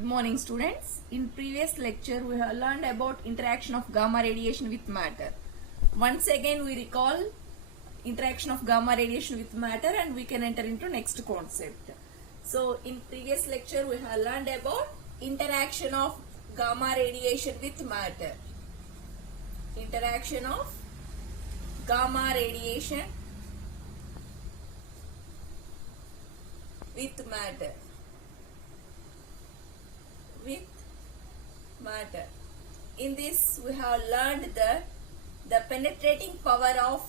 Good morning students. In previous lecture we have learned about interaction of gamma radiation with matter. Once again we recall interaction of gamma radiation with matter and we can enter into next concept. So in previous lecture we have learned about interaction of gamma radiation with matter. Interaction of gamma radiation with matter. In this we have learned that the penetrating power of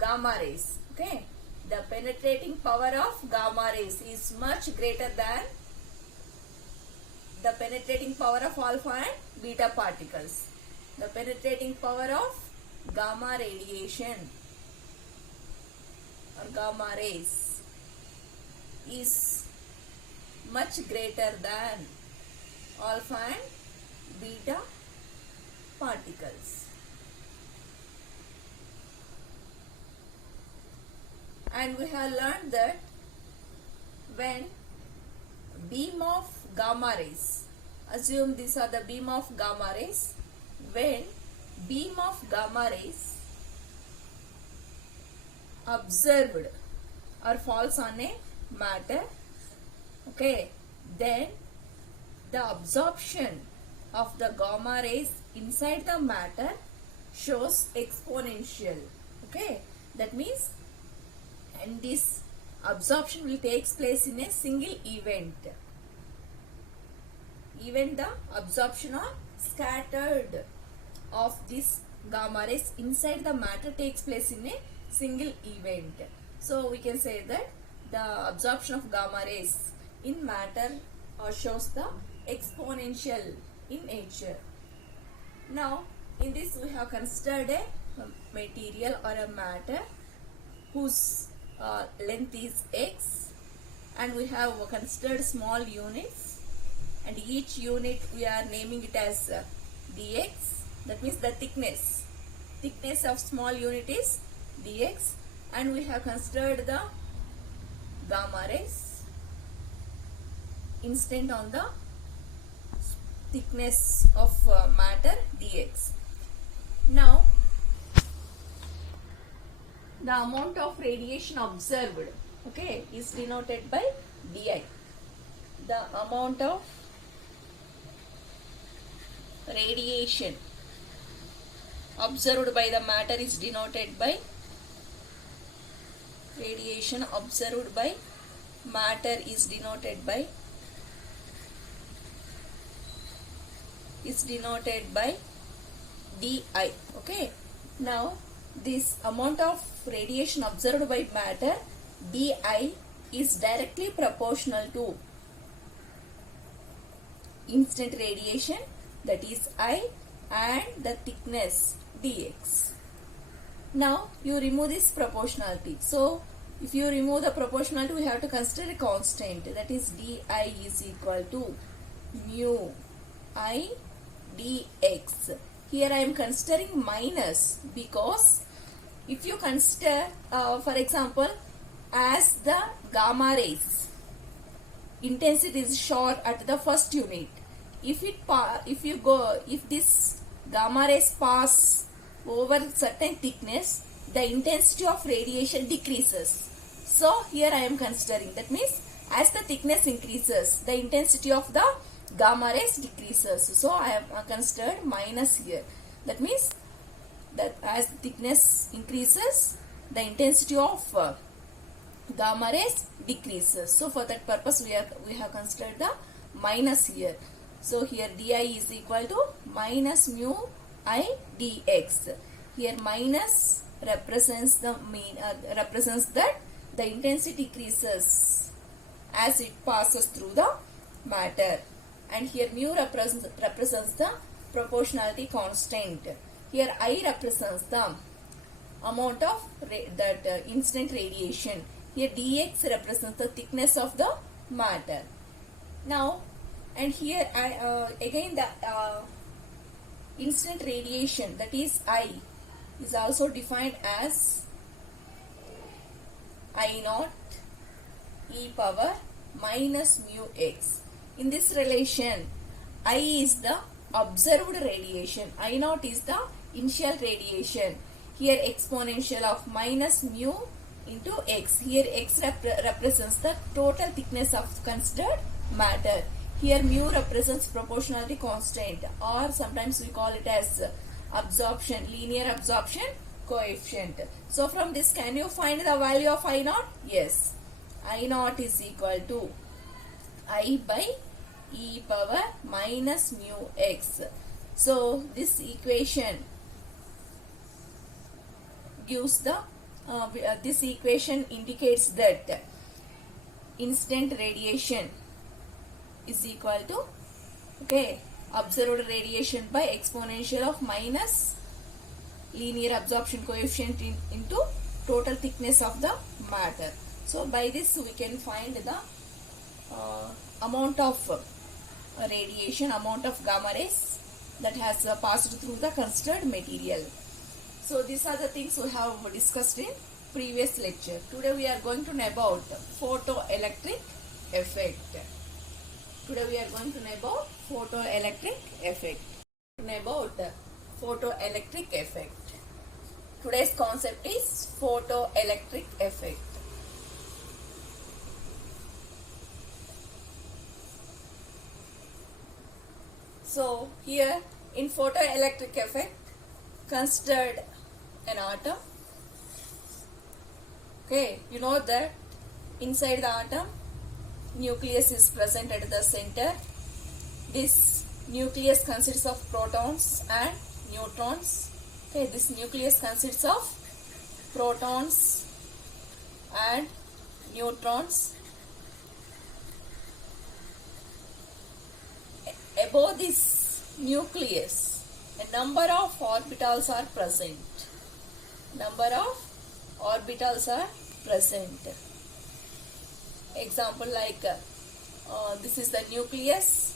gamma rays, the penetrating power of gamma rays is much greater than the penetrating power of alpha and beta particles. The penetrating power of gamma radiation or gamma rays is much greater than alpha and beta particles. And we have learned that when beam of gamma rays, assume these are the beam of gamma rays, when beam of gamma rays observed or falls on a matter, then the absorption of the gamma rays inside the matter shows exponential. That means, and this absorption will take place in a single event. Even the absorption or scattered of this gamma rays inside the matter takes place in a single event. So we can say that the absorption of gamma rays in matter shows the exponential in nature. Now in this we have considered a material or a matter whose length is x, and we have considered small units, and each unit we are naming it as dx. That means the thickness of small unit is dx, and we have considered the gamma rays instant on the thickness of matter dx. Now the amount of radiation observed is denoted by di. The amount of radiation observed by the matter is denoted by radiation observed by matter is denoted by di. Now this amount of radiation observed by matter di is directly proportional to instant radiation, that is I, and the thickness dx. Now you remove this proportionality. So if you remove the proportionality, we have to consider a constant, that is di is equal to mu I dx. Here I am considering minus because if you consider for example, as the gamma rays intensity is short at the first unit, if this gamma rays pass over certain thickness, the intensity of radiation decreases. So here I am considering, that means as the thickness increases, the intensity of the gamma rays decreases. So I have considered minus here. That means that as the thickness increases, the intensity of gamma rays decreases. So for that purpose we have considered the minus here. So here di is equal to minus mu I dx. Here minus represents the represents that the intensity decreases as it passes through the matter, and here mu represents the proportionality constant. Here I represents the amount of instant radiation. Here dx represents the thickness of the matter. Now, and here again the instant radiation, that is I, is also defined as I naught e power minus mu x. In this relation, I is the observed radiation, I naught is the initial radiation. Here exponential of minus mu into x. Here x represents the total thickness of considered matter. Here mu represents proportionality constant, or sometimes we call it as absorption, linear absorption coefficient. So from this, can you find the value of I naught? Yes. I naught is equal to I by e power minus mu x. So this equation gives the this equation indicates that incident radiation is equal to, okay, observed radiation by exponential of minus linear absorption coefficient into total thickness of the matter. So by this we can find the amount of radiation, amount of gamma rays that has passed through the considered material. So these are the things we have discussed in previous lecture. Today we are going to know about photoelectric effect. Today we are going to know about photoelectric effect. Photoelectric effect. Today's concept is photoelectric effect. So here in photoelectric effect, considered an atom. Okay, you know that inside the atom, nucleus is present at the center. This nucleus consists of protons and neutrons. Okay, this nucleus consists of protons and neutrons. Above this nucleus, a number of orbitals are present. Example like this is the nucleus,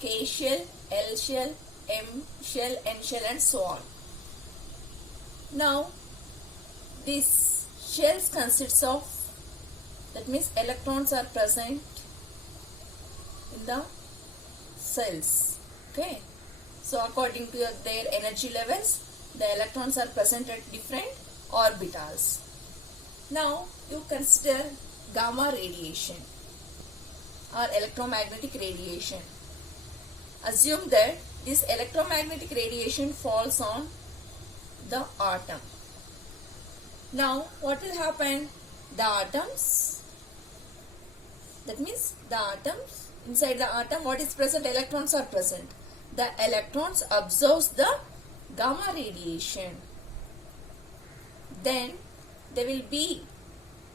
K shell, L shell, M shell, N shell, and so on. Now this shells consists of, that means electrons are present in the cells. Okay, so according to their energy levels, the electrons are present at different orbitals. Now you consider gamma radiation or electromagnetic radiation. Assume that this electromagnetic radiation falls on the atom. Now what will happen? The atoms, that means the atoms, inside the atom what is present? Electrons are present. The electrons absorbs the gamma radiation. Then they will be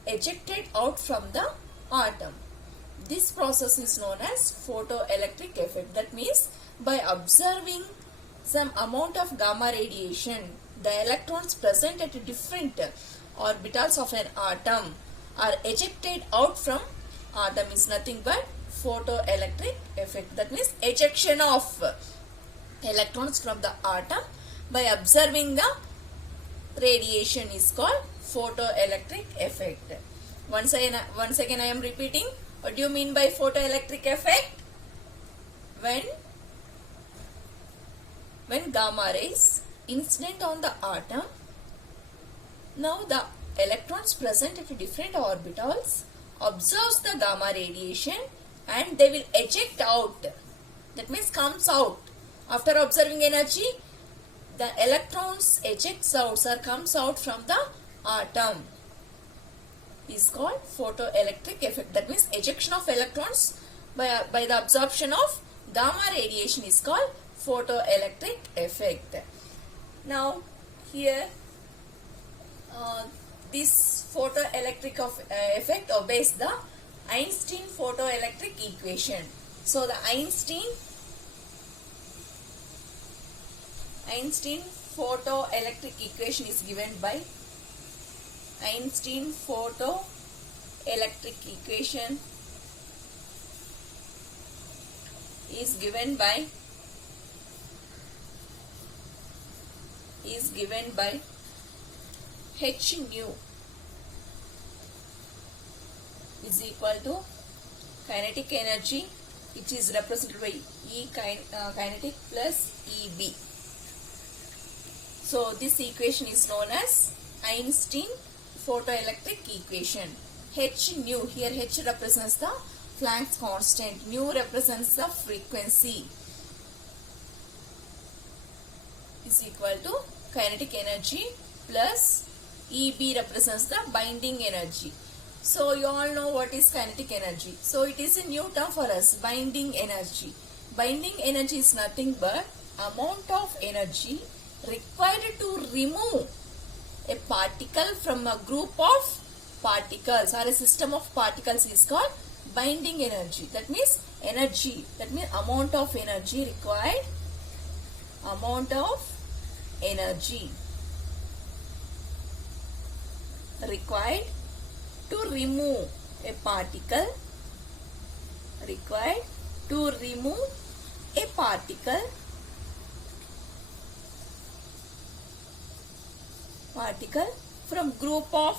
ejected out from the atom. This process is known as photoelectric effect. That means by observing some amount of gamma radiation, the electrons present at different orbitals of an atom are ejected out from atom is nothing but photoelectric effect. That means ejection of electrons from the atom by observing the radiation is called photoelectric effect. Once again I am repeating. What do you mean by photoelectric effect? When gamma rays incident on the atom, now the electrons present at different orbitals observes the gamma radiation and they will eject out. That means comes out. After observing energy, the electrons ejects out or comes out from the atom is called photoelectric effect. That means ejection of electrons by the absorption of gamma radiation is called photoelectric effect. Now here this photoelectric effect obeys the Einstein photoelectric equation. So the Einstein photoelectric equation is given by Einstein photoelectric equation is given by H nu is equal to kinetic energy, which is represented by kinetic plus EB. So this equation is known as Einstein photoelectric equation. H nu, here H represents the Planck's constant, nu represents the frequency, is equal to kinetic energy plus EB represents the binding energy. So you all know what is kinetic energy. So it is a new term for us, binding energy. Binding energy is nothing but amount of energy required to remove a particle from a group of particles or a system of particles is called binding energy. That means energy, that means amount of energy required, amount of energy required to remove a particle, required to remove a particle from a group of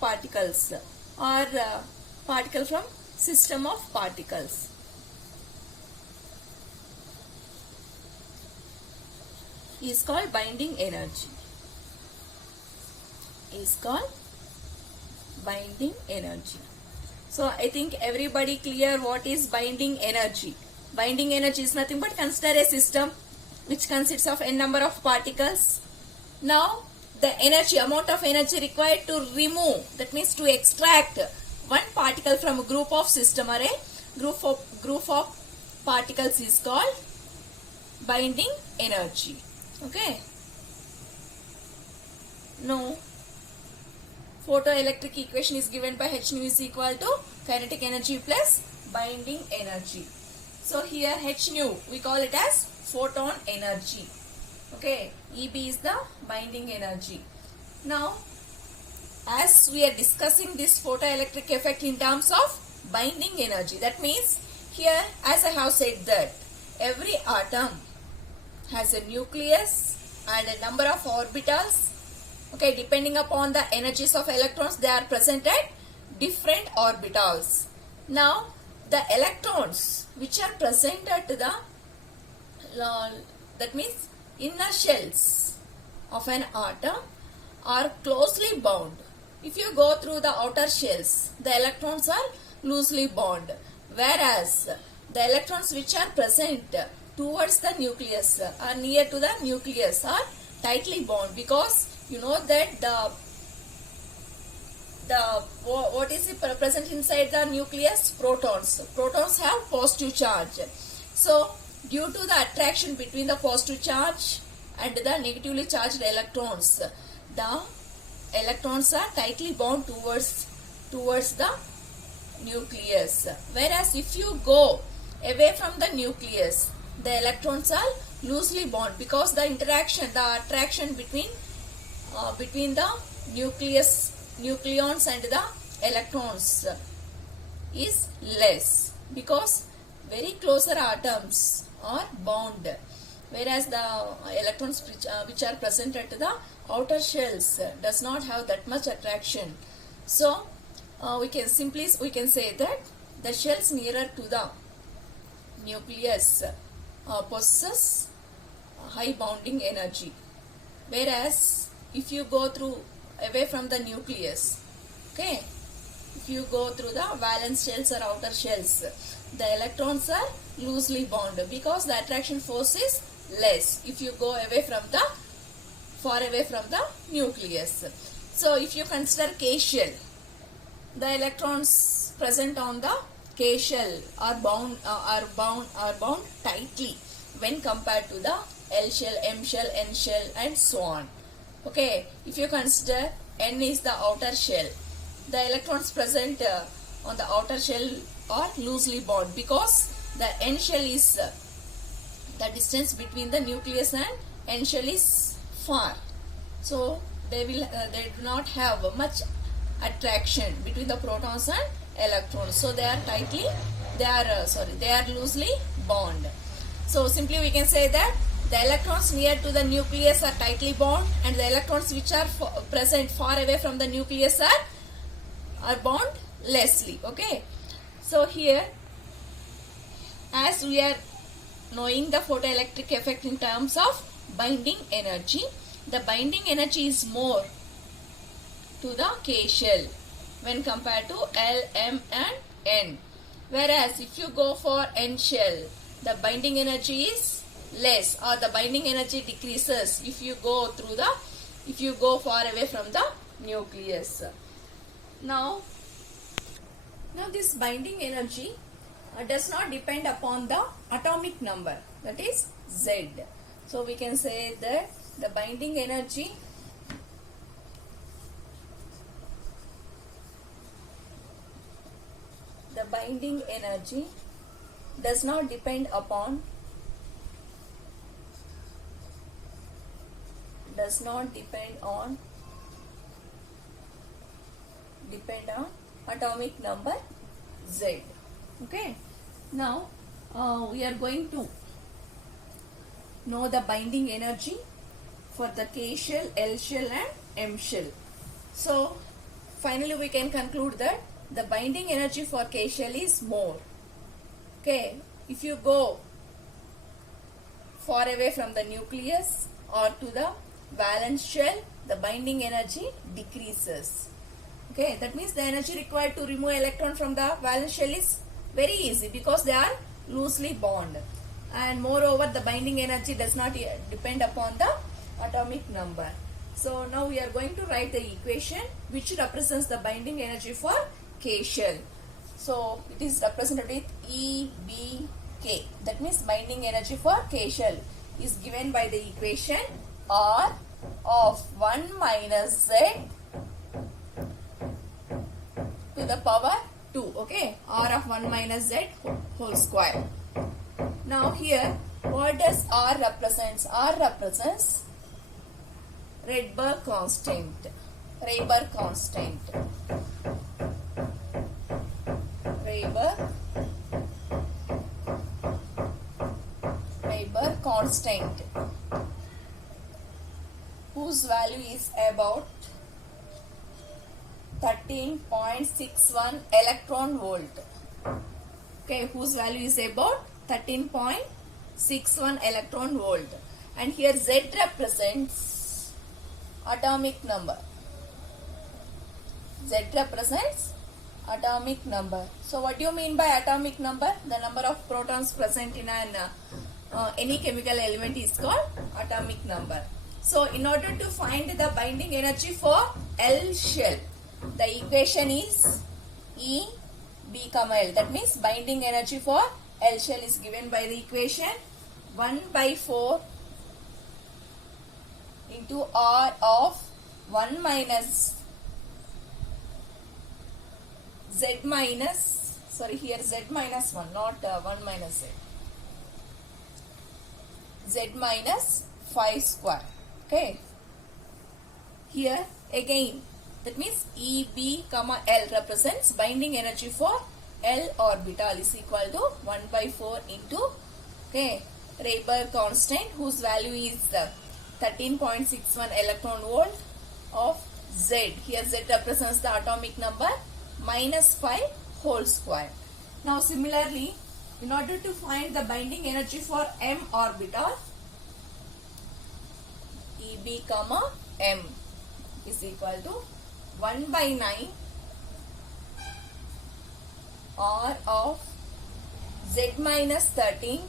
particles or particle from system of particles. Is called binding energy. Is called binding energy. So I think everybody clear what is binding energy. Binding energy is nothing but consider a system which consists of n number of particles. Now the energy, amount of energy required to remove, that means to extract one particle from a group of system or a group of particles is called binding energy. Okay. Now photoelectric equation is given by H nu is equal to kinetic energy plus binding energy. So here H nu we call it as photon energy. Okay, EB is the binding energy. Now as we are discussing this photoelectric effect in terms of binding energy, that means here as I have said that every atom has a nucleus and a number of orbitals. Okay, depending upon the energies of electrons, they are present at different orbitals. Now the electrons which are present at the that means inner shells of an atom are closely bound. If you go through the outer shells, the electrons are loosely bound, whereas the electrons which are present towards the nucleus or near to the nucleus are tightly bound, because you know that what is present inside the nucleus? Protons have positive charge. So due to the attraction between the positive charge and the negatively charged electrons, the electrons are tightly bound towards the nucleus, whereas if you go away from the nucleus, the electrons are loosely bound, because the attraction between the nucleons and the electrons is less, because very closer atoms are bound, whereas the electrons which are present at the outer shells does not have that much attraction. So we can say that the shells nearer to the nucleus possess high bonding energy, whereas if you go away from the nucleus, okay, if you go through the valence shells or outer shells, the electrons are loosely bound, because the attraction force is less if you go far away from the nucleus. So if you consider K shell, the electrons present on the K shell are bound tightly when compared to the L shell, M shell, N shell and so on. Okay, if you consider N is the outer shell, the electrons present on the outer shell are loosely bound, because the N shell is the distance between the nucleus and N shell is far, so they do not have much attraction between the protons and electrons, so they are loosely bound. So simply we can say that the electrons near to the nucleus are tightly bound, and the electrons which are present far away from the nucleus are or bond lessly. Okay, so here, as we are knowing the photoelectric effect in terms of binding energy, the binding energy is more to the K shell when compared to L, M and N. Whereas if you go for N shell, the binding energy is less, or the binding energy decreases if you go far away from the nucleus. Now this binding energy does not depend upon the atomic number, that is Z. So we can say that the binding energy does not depend on atomic number Z. Okay, now we are going to know the binding energy for the K shell, L shell and M shell. So finally we can conclude that the binding energy for K shell is more. Okay, if you go far away from the nucleus or to the valence shell, the binding energy decreases. Okay, that means the energy required to remove electron from the valence shell is very easy because they are loosely bonded, and moreover the binding energy does not depend upon the atomic number. So now we are going to write the equation which represents the binding energy for K shell. So it is represented with EBK. That means binding energy for K shell is given by the equation R of 1 minus Z to the power 2. Okay, R of 1 minus Z whole square. Now here, what does R represents? R represents Rydberg constant. Rydberg constant. Rydberg constant, whose value is about 13.61 electron volt. Okay, whose value is about 13.61 electron volt. And here Z represents atomic number. Z represents atomic number. So what do you mean by atomic number? The number of protons present in an any chemical element is called atomic number. So in order to find the binding energy for L shell, the equation is E, B, L. That means binding energy for L shell is given by the equation 1 by 4 into R of 1 minus Z minus, sorry, here Z minus 1, not 1 minus Z. Z minus 5 square. Okay. Here again, that means EB, L represents binding energy for L orbital is equal to 1 by 4 into, okay, Rydberg constant, whose value is 13.61 electron volt of Z. Here Z represents the atomic number minus 5 whole square. Now similarly, in order to find the binding energy for M orbital, EB, M is equal to 1 by 9 R of Z minus 13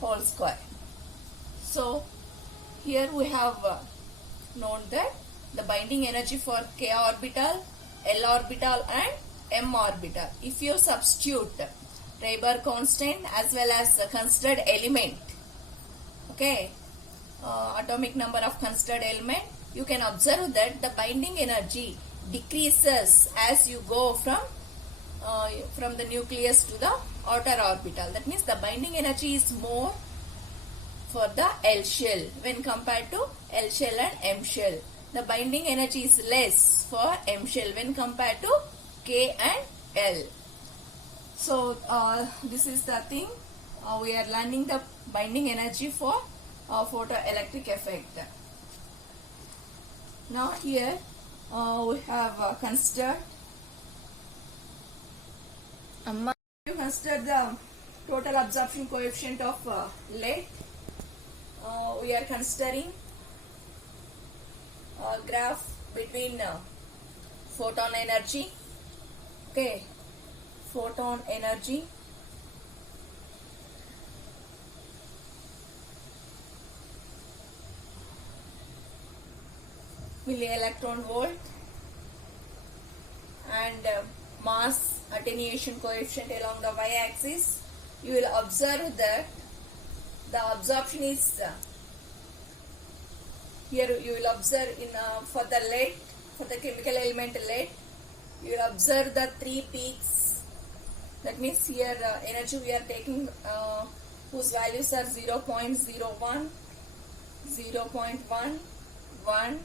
whole square. So here we have known that the binding energy for K orbital, L orbital and M orbital. If you substitute Rydberg constant as well as considered element, okay, atomic number of considered element, you can observe that the binding energy decreases as you go from the nucleus to the outer orbital. That means the binding energy is more for the L shell when compared to L shell and M shell. The binding energy is less for M shell when compared to K and L. So this is the thing, we are learning the binding energy for photoelectric effect. Now here we have considered Amma, you consider the total absorption coefficient of lead. We are considering graph between photon energy. Okay, photon energy milli-electron volt and mass attenuation coefficient along the y-axis. You will observe that the absorption is here. You will observe in for the lead, for the chemical element lead, you will observe the three peaks. That means here energy we are taking whose values are 0.01, 0.1, 1,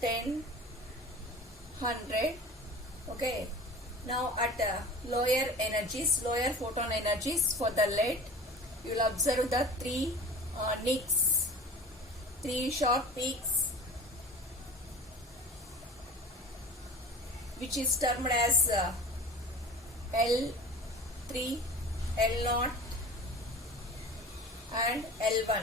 10, 100. Okay. Now at lower energies, lower photon energies for the lead, you will observe the three nicks, three short peaks, which is termed as L3, L0 and L1.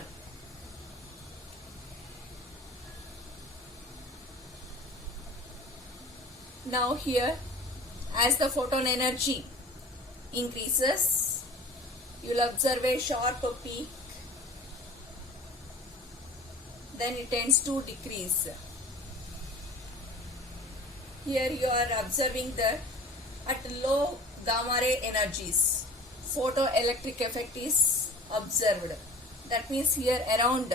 Now here, as the photon energy increases, you will observe a sharp peak, then it tends to decrease. Here you are observing that at low gamma ray energies, photoelectric effect is observed. That means here around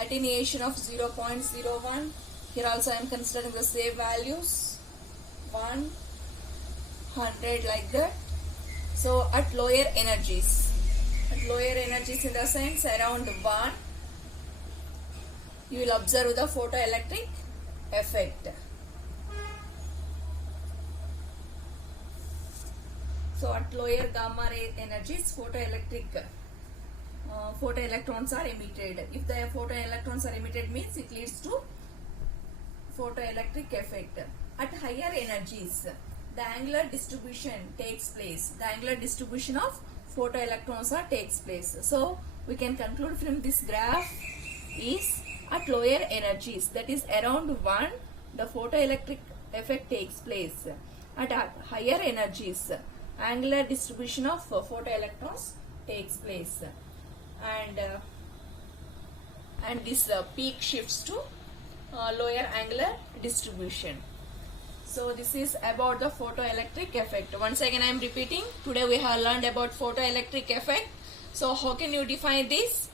attenuation of 0.01. Here also I am considering the same values, 100 like that. So at lower energies in the sense around 1, you will observe the photoelectric effect. So at lower gamma ray energies, photoelectrons are emitted. If the photoelectrons are emitted means it leads to photoelectric effect. At higher energies, the angular distribution takes place. The angular distribution of photoelectrons takes place. So we can conclude from this graph is at lower energies, that is around 1, the photoelectric effect takes place. At higher energies, angular distribution of photoelectrons takes place, and this peak shifts to lower angular distribution. So this is about the photoelectric effect. Once again I am repeating, today we have learned about photoelectric effect. So how can you define this?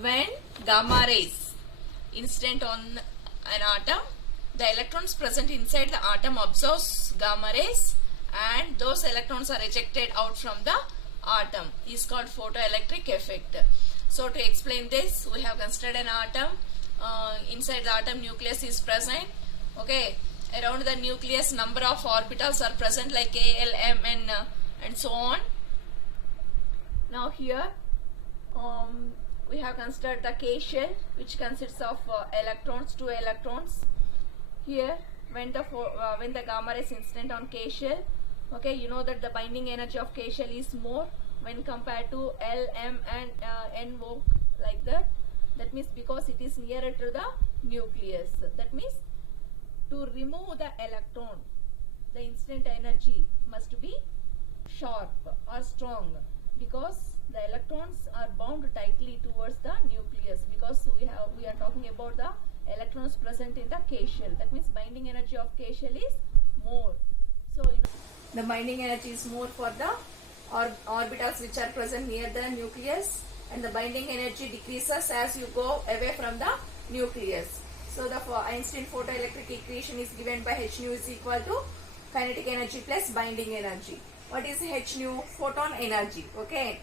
When gamma rays incident on an atom, the electrons present inside the atom absorbs gamma rays and those electrons are ejected out from the atom is called photoelectric effect. So to explain this, we have considered an atom. Inside the atom nucleus is present. Okay, around the nucleus number of orbitals are present like K, L, M, N and so on. Now here we have considered the K shell, which consists of electrons, 2 electrons. Here when the gamma rays incident on K shell, okay, you know that the binding energy of K shell is more when compared to L, M and N, O, like that. That means because it is nearer to the nucleus. That means to remove the electron, the incident energy must be sharp or strong, because the electrons are bound tightly towards the nucleus, because we are talking about the electrons present in the K shell. That means binding energy of K shell is more. So the binding energy is more for the orbitals which are present near the nucleus, and the binding energy decreases as you go away from the nucleus. So the Einstein photoelectric equation is given by H nu is equal to kinetic energy plus binding energy. What is H nu? Photon energy. Okay.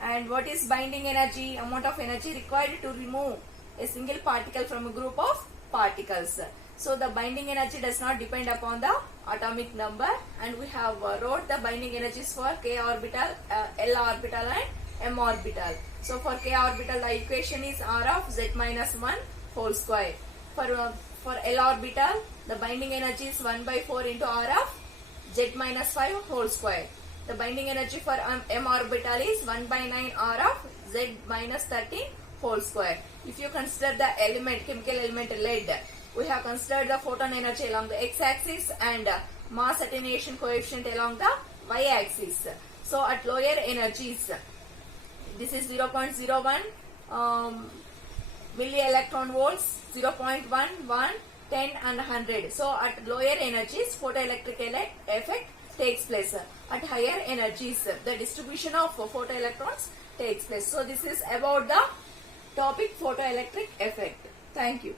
And what is binding energy? Amount of energy required to remove a single particle from a group of particles. So the binding energy does not depend upon the atomic number, and we have wrote the binding energies for K orbital, L orbital and M orbital. So for K orbital the equation is R of Z minus 1 whole square. For L orbital the binding energy is 1 by 4 into R of Z minus 5 whole square. The binding energy for M orbital is 1 by 9 R of Z minus 13 whole square. If you consider the element, chemical element lead, we have considered the photon energy along the x-axis and mass attenuation coefficient along the y-axis. So at lower energies, this is 0.01 milli electron volts, 0.1, 1, 10 and 100. So at lower energies, photoelectric effect takes place. At higher energies, the distribution of photoelectrons takes place. So this is about the topic photoelectric effect. Thank you.